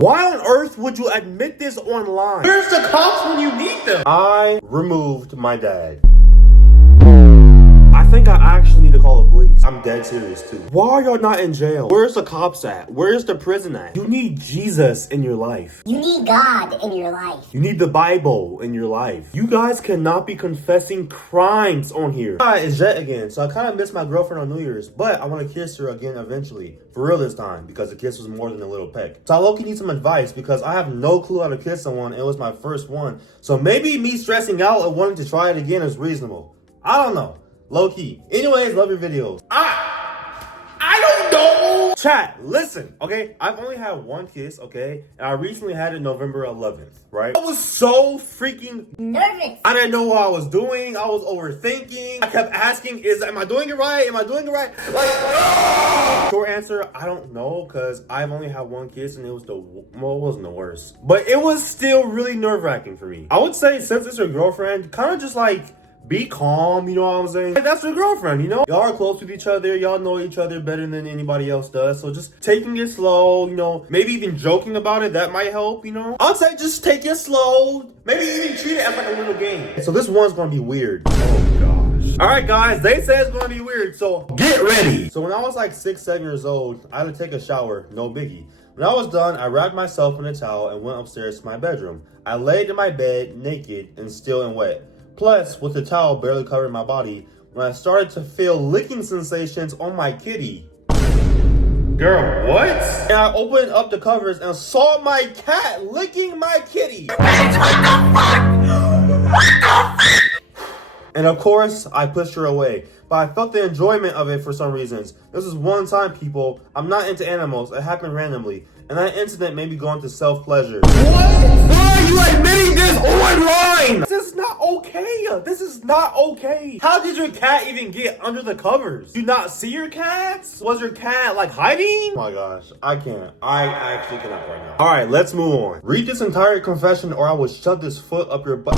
Why on earth would you admit this online? Where's the cops when you need them? I removed my dad. I think I actually need to call the police. I'm dead serious too. Why are y'all not in jail? Where's the cops at? Where's the prison at? You need Jesus in your life. You need God in your life. You need the Bible in your life. You guys cannot be confessing crimes on here. Hi, it's Jet again. So I kind of missed my girlfriend on New Year's, but I want to kiss her again eventually. For real this time, because the kiss was more than a little peck. So I low-key need some advice because I have no clue how to kiss someone. It was my first one. So maybe me stressing out and wanting to try it again is reasonable. I don't know. Low-key. Anyways, love your videos. I don't know. Chat, listen, okay? I've only had one kiss, okay? And I recently had it November 11th, right? I was so freaking nervous. I didn't know what I was doing. I was overthinking. I kept asking, am I doing it right? Am I doing it right? Like, short answer, I don't know, because I've only had one kiss and it was it wasn't the worst. But it was still really nerve-wracking for me. I would say since it's your girlfriend, kind of just like, be calm, you know what I'm saying? That's your girlfriend, you know? Y'all are close with each other. Y'all know each other better than anybody else does. So just taking it slow, you know, maybe even joking about it, that might help, you know? I'd say just take it slow. Maybe even treat it as like a little game. So this one's gonna be weird. Oh gosh. All right, guys, they say it's gonna be weird, so get ready. So when I was like 6, 7 years old, I had to take a shower, no biggie. When I was done, I wrapped myself in a towel and went upstairs to my bedroom. I laid in my bed naked and still and wet. Plus, with the towel barely covering my body, when I started to feel licking sensations on my kitty. Girl, what? And I opened up the covers and saw my cat licking my kitty. What the fuck? What the fuck? And of course, I pushed her away. But I felt the enjoyment of it for some reasons. This is one time, people. I'm not into animals. It happened randomly. And that incident made me go into self-pleasure. What? Why are you admitting this online? This is not okay. This is not okay. How did your cat even get under the covers? Do you not see your cats? Was your cat like hiding? Oh my gosh, I can't. I actually cannot right now. All right, let's move on. Read this entire confession or I will shove this foot up your butt.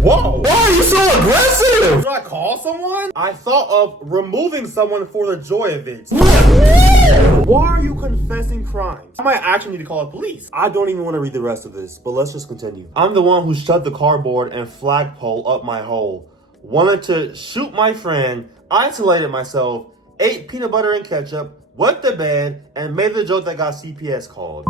Whoa! Why are you so aggressive? Should I call someone? I thought of removing someone for the joy of it. Why are you confessing crimes? I might actually need to call the police. I don't even want to read the rest of this, but let's just continue. I'm the one who shoved the cardboard and flagpole up my hole. Wanted to shoot my friend, isolated myself, ate peanut butter and ketchup, wet the bed, and made the joke that got CPS called.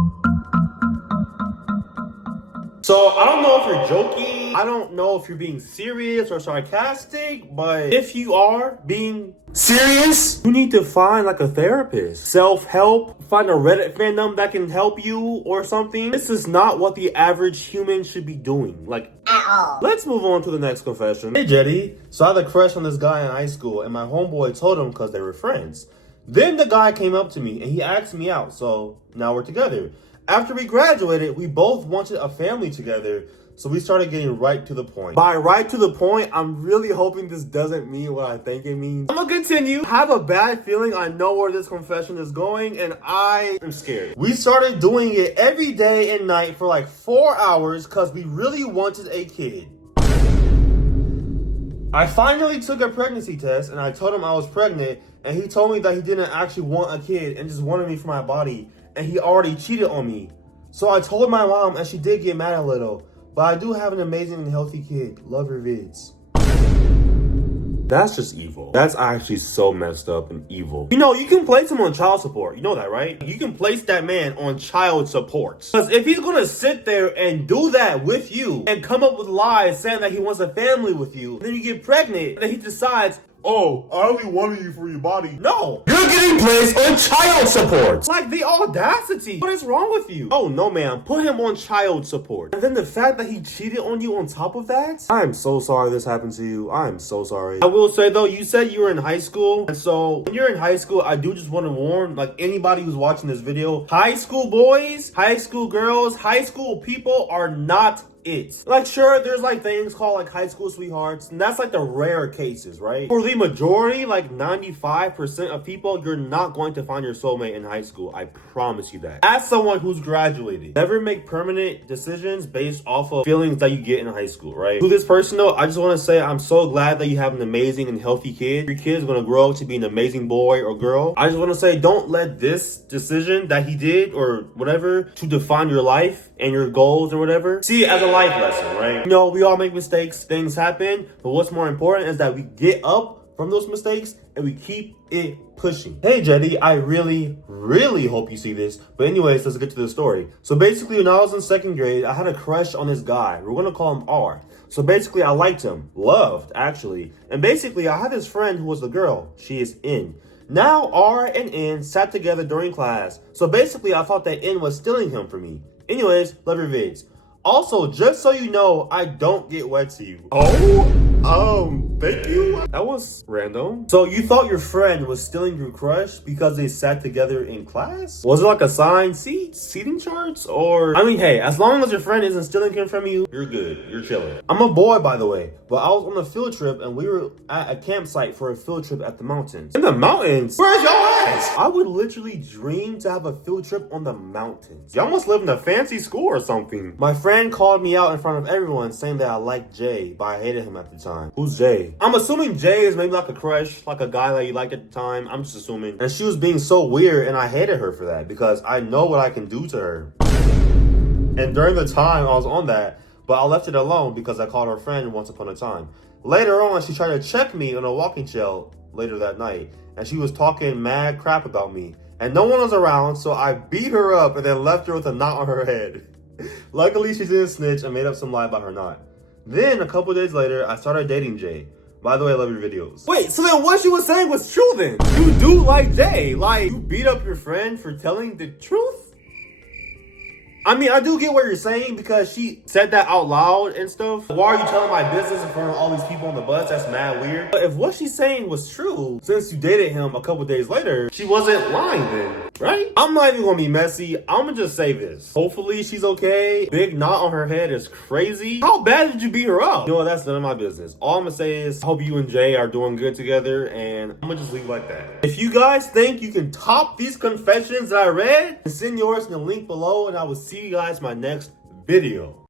So, I don't know if you're joking, I don't know if you're being serious or sarcastic, but if you are being serious, you need to find like a therapist. Self-help, find a Reddit fandom that can help you or something. This is not what the average human should be doing, like at all. Let's move on to the next confession. Hey Jetty, so I had a crush on this guy in high school and my homeboy told him because they were friends. Then the guy came up to me and he asked me out, so now we're together. After we graduated, we both wanted a family together, so we started getting right to the point. By right to the point, I'm really hoping this doesn't mean what I think it means. I'm gonna continue. I have a bad feeling I know where this confession is going, and I am scared. We started doing it every day and night for like 4 hours because we really wanted a kid. I finally took a pregnancy test, and I told him I was pregnant, and he told me that he didn't actually want a kid and just wanted me for my body. And he already cheated on me. So I told my mom and she did get mad a little. But I do have an amazing and healthy kid. Love your vids. That's just evil. That's actually so messed up and evil. You know, you can place him on child support. You know that, right? You can place that man on child support. Because if he's gonna sit there and do that with you and come up with lies saying that he wants a family with you, then you get pregnant, and then he decides, oh, I only wanted you for your body. No, you're getting placed on child support. Like the audacity. What is wrong with you? Oh no, ma'am. Put him on child support. And then the fact that he cheated on you on top of that? I am so sorry this happened to you. I am so sorry. I will say though, you said you were in high school. And so when you're in high school, I do just want to warn like anybody who's watching this video, high school boys, high school girls, high school people are not it. Like, sure, there's like things called like high school sweethearts, and that's like the rare cases, right? For the majority, like 95% of people, you're not going to find your soulmate in high school. I promise you that. As someone who's graduated, never make permanent decisions based off of feelings that you get in high school, right? To this person though, I just want to say I'm so glad that you have an amazing and healthy kid. Your kid's gonna grow up to be an amazing boy or girl. I just want to say, don't let this decision that he did or whatever to define your life and your goals or whatever. See it as a life lesson, right? You know, we all make mistakes, things happen, but what's more important is that we get up from those mistakes and we keep it pushing. Hey Jetty, I really hope you see this. But anyways, let's get to the story. So basically, when I was in second grade, I had a crush on this guy. We're gonna call him R. So basically, I liked him. Loved, actually. And basically, I had this friend who was the girl. She is N. Now, R and N sat together during class. So basically, I thought that N was stealing him from me. Anyways, love your vids. Also, just so you know, I don't get wet to you. Thank you. That was random. So you thought your friend was stealing your crush because they sat together in class? Was it like assigned seating charts? Or, I mean, hey, as long as your friend isn't stealing him from you, you're good. You're chilling. I'm a boy, by the way, but I was on a field trip and we were at a campsite for a field trip at the mountains. In the mountains? Where's your ass? I would literally dream to have a field trip on the mountains. Y'all must live in a fancy school or something. My friend called me out in front of everyone saying that I liked Jay, but I hated him at the time. Who's Jay? I'm assuming Jay is maybe like a crush, like a guy that you liked at the time. I'm just assuming. And she was being so weird and I hated her for that because I know what I can do to her. And during the time I was on that, but I left it alone because I called her friend once upon a time. Later on, she tried to check me on a walking chair later that night. And she was talking mad crap about me. And no one was around, so I beat her up and then left her with a knot on her head. Luckily, she didn't snitch and made up some lie about her knot. Then, a couple days later, I started dating Jay. By the way, I love your videos. Wait, so then what she was saying was true then? You do like Jay. Like, you beat up your friend for telling the truth? I mean, I do get what you're saying because she said that out loud and stuff. Why are you telling my business in front of all these people on the bus? That's mad weird. But if what she's saying was true, since you dated him a couple days later, she wasn't lying then, right? I'm not even gonna be messy. I'm gonna just say this. Hopefully she's okay. Big knot on her head is crazy. How bad did you beat her up? You know what? That's none of my business. All I'm gonna say is, I hope you and Jay are doing good together, and I'm gonna just leave it like that. If you guys think you can top these confessions that I read, send yours in the link below, and I will see you guys in my next video.